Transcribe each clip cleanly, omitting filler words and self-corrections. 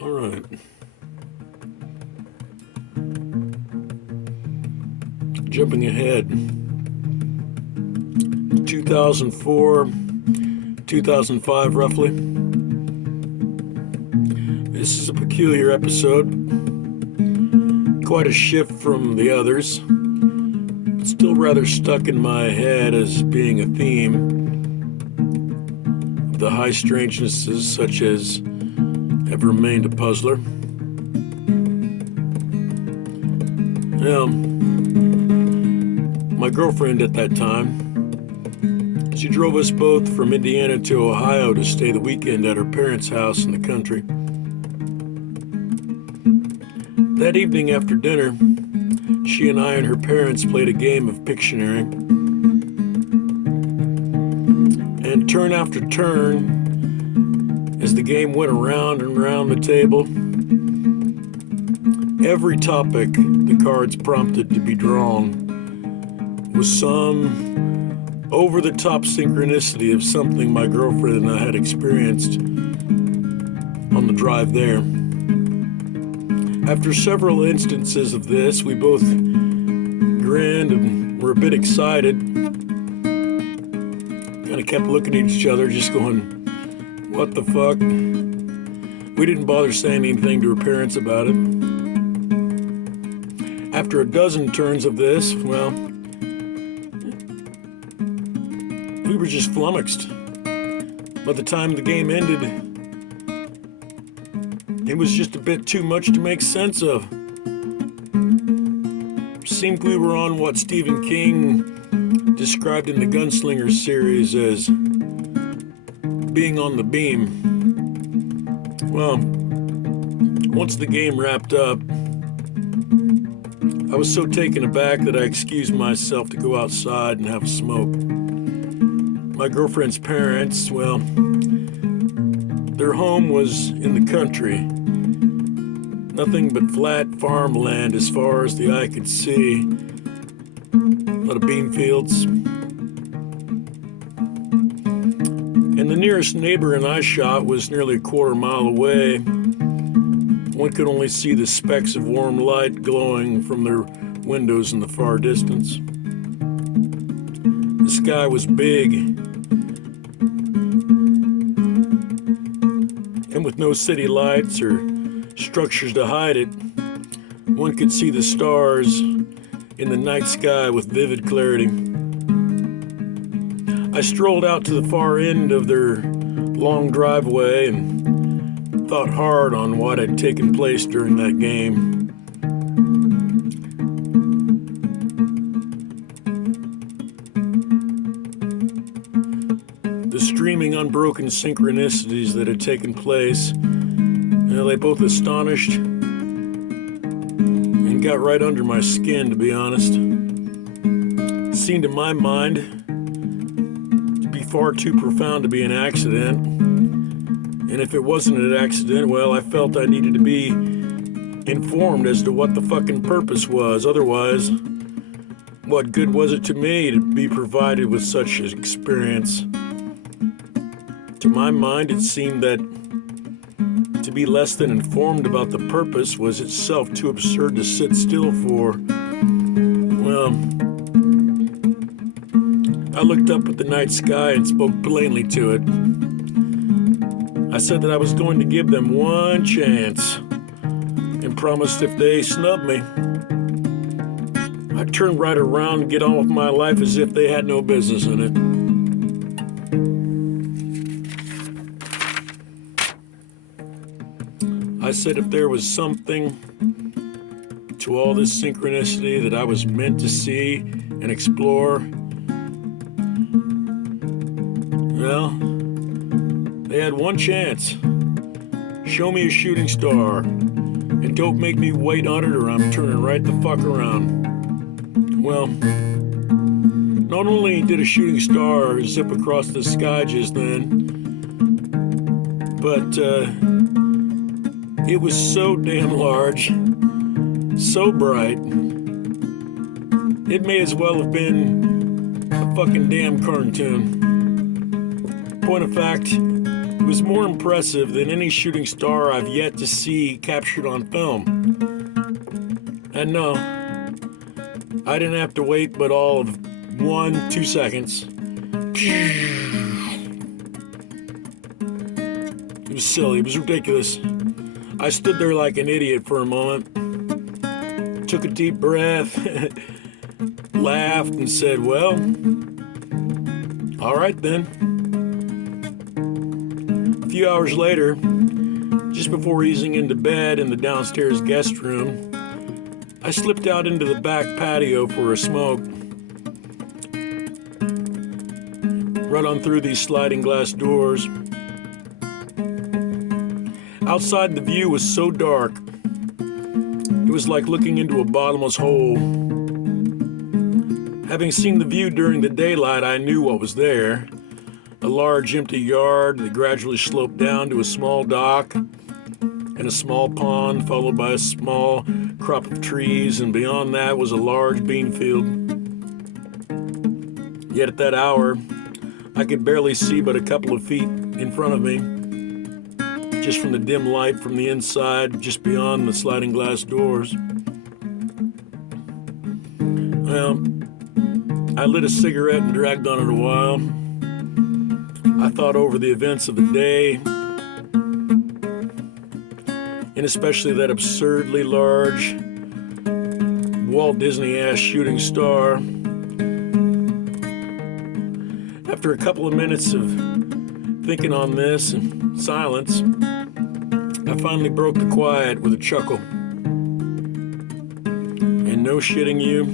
All right. Jumping ahead. 2004, 2005 roughly. This is a peculiar episode. Quite a shift from the others. But still rather stuck in my head as being a theme of the high strangenesses such as have remained a puzzler. Now, my girlfriend at that time, she drove us both from Indiana to Ohio to stay the weekend at her parents' house in the country. That evening after dinner, she and I and her parents played a game of Pictionary. And turn after turn, as the game went around and around the table, every topic the cards prompted to be drawn was some over-the-top synchronicity of something my girlfriend and I had experienced on the drive there. After several instances of this, we both grinned and were a bit excited. Kind of kept looking at each other, just going, what the fuck? We didn't bother saying anything to her parents about it. After a dozen turns of this, well, we were just flummoxed. By the time the game ended, it was just a bit too much to make sense of. Seemed we were on what Stephen King described in the Gunslinger series as being on the beam. Well, once the game wrapped up, I was so taken aback that I excused myself to go outside and have a smoke. My girlfriend's parents, well, their home was in the country. Nothing but flat farmland as far as the eye could see. A lot of bean fields. And the nearest neighbor in eye shot was nearly a quarter mile away. One could only see the specks of warm light glowing from their windows in the far distance. The sky was big, and with no city lights or structures to hide it, one could see the stars in the night sky with vivid clarity. I strolled out to the far end of their long driveway and thought hard on what had taken place during that game. The streaming, unbroken synchronicities that had taken place, they both astonished and got right under my skin, to be honest. It seemed to my mind to be far too profound to be an accident. And if it wasn't an accident, well, I felt I needed to be informed as to what the fucking purpose was. Otherwise, what good was it to me to be provided with such an experience? To my mind, it seemed that to be less than informed about the purpose was itself too absurd to sit still for. Well, I looked up at the night sky and spoke plainly to it. I said that I was going to give them one chance and promised if they snubbed me, I'd turn right around and get on with my life as if they had no business in it. I said if there was something to all this synchronicity that I was meant to see and explore, well, they had one chance. Show me a shooting star, and don't make me wait on it or I'm turning right the fuck around. Well, not only did a shooting star zip across the sky just then, but it was so damn large, so bright, it may as well have been a fucking damn cartoon. Point of fact, was more impressive than any shooting star I've yet to see captured on film. And no, I didn't have to wait but all of 1-2 seconds. It was silly, it was ridiculous. I stood there like an idiot for a moment, took a deep breath, laughed and said, well, all right then. A few hours later, just before easing into bed in the downstairs guest room, I slipped out into the back patio for a smoke. Right on through these sliding glass doors. Outside, the view was so dark, it was like looking into a bottomless hole. Having seen the view during the daylight, I knew what was there. A large empty yard that gradually sloped down to a small dock and a small pond, followed by a small crop of trees, and beyond that was a large bean field. Yet at that hour, I could barely see but a couple of feet in front of me, just from the dim light from the inside, just beyond the sliding glass doors. Well, I lit a cigarette and dragged on it a while. I thought over the events of the day, and especially that absurdly large Walt Disney-ass shooting star. After a couple of minutes of thinking on this and silence, I finally broke the quiet with a chuckle. And no shitting you,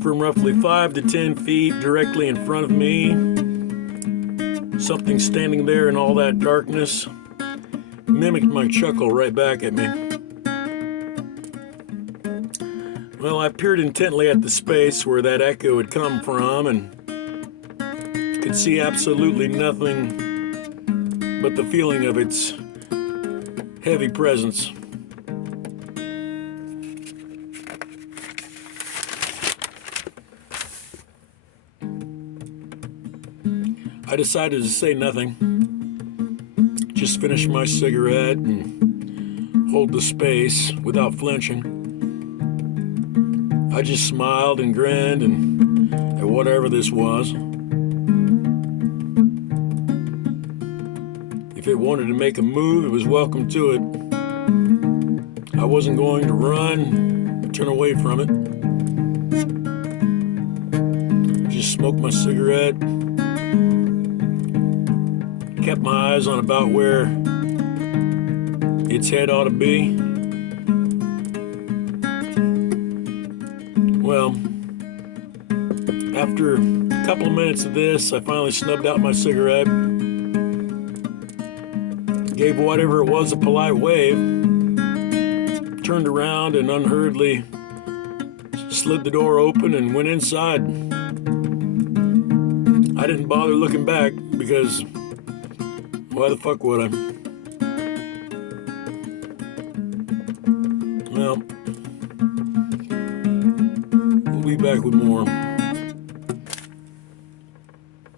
from roughly 5 to 10 feet directly in front of me, something standing there in all that darkness mimicked my chuckle right back at me. Well, I peered intently at the space where that echo had come from and could see absolutely nothing but the feeling of its heavy presence. I decided to say nothing, just finish my cigarette and hold the space without flinching. I just smiled and grinned and at whatever this was. If it wanted to make a move, it was welcome to it. I wasn't going to run or turn away from it. Just smoked my cigarette, kept my eyes on about where its head ought to be. Well, after a couple of minutes of this, I finally snubbed out my cigarette, gave whatever it was a polite wave, turned around and unhurriedly slid the door open and went inside. I didn't bother looking back because why the fuck would I? Well, we'll be back with more.